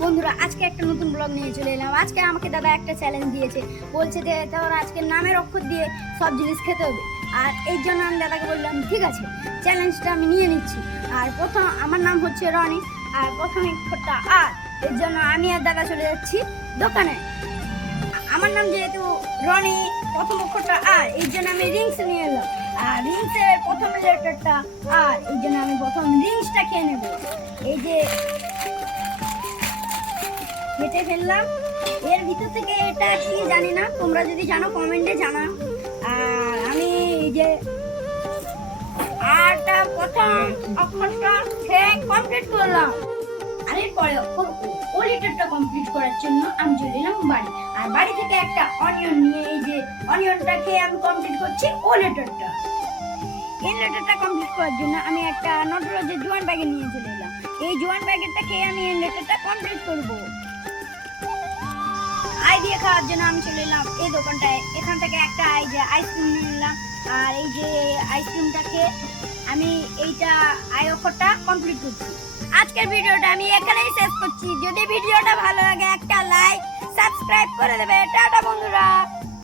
বন্ধুরা আজকে একটা নতুন ব্লগ নিয়ে চলে এলাম। আজকে আমাকে দাদা একটা চ্যালেঞ্জ দিয়েছে, বলছে যে তোর আজকে নামের অক্ষর দিয়ে সব জিনিস খেতে হবে। আর এই জন্য আমি দাদাকে বললাম ঠিক আছে, চ্যালেঞ্জটা আমি নিয়ে নিচ্ছি। আর প্রথম আমার নাম হচ্ছে রনি, আর প্রথম অক্ষরটা আর, এর জন্য আমি আর দাদা চলে যাচ্ছি দোকানে। আমার নাম যেহেতু রনি, প্রথম অক্ষরটা আর, এই জন্য আমি রিংস নিয়ে এলাম। আর রিংসের প্রথম লেটারটা আর, এই জন্য আমি প্রথম রিংসটা খেয়ে নেব। এই যে কেটে ফেললাম। এর ভিতর থেকে এটা কি জানি না, তোমরা যদি জানো কমেন্টে জানাও। আর আমি এই যে আরটা প্রথম অক্ষরটা খেয়ে কমপ্লিট করলাম। আর এরপরে ও লেটারটা কমপ্লিট করার জন্য আমি চলে এলাম বাড়ি। আর বাড়ি থেকে একটা অনিয়ন নিয়ে এই যে অনিয়নটা খেয়ে আমি কমপ্লিট করছি ও লেটারটা। এই লেটারটা কমপ্লিট করার জন্য আমি একটা নটরাজের জোয়ান প্যাকেট নিয়ে চলে এলাম। এই জোয়ান প্যাকেটটা খেয়ে আমি এই লেটারটা কমপ্লিট করবো। আই দিয়ে খাওয়ার জন্য আমি চলে এলাম এই দোকানটায়। এখান থেকে একটা আইসক্রিম নিয়ে নিলাম। আর এই যে আইসক্রিমটা খেয়ে আমি এইটা আই অক্ষরটা কমপ্লিট করছি। আজকের ভিডিওটা আমি এখানেই শেষ করছি। যদি ভিডিওটা ভালো লাগে একটা লাইক সাবস্ক্রাইব করে দেবে। টাটা বন্ধুরা।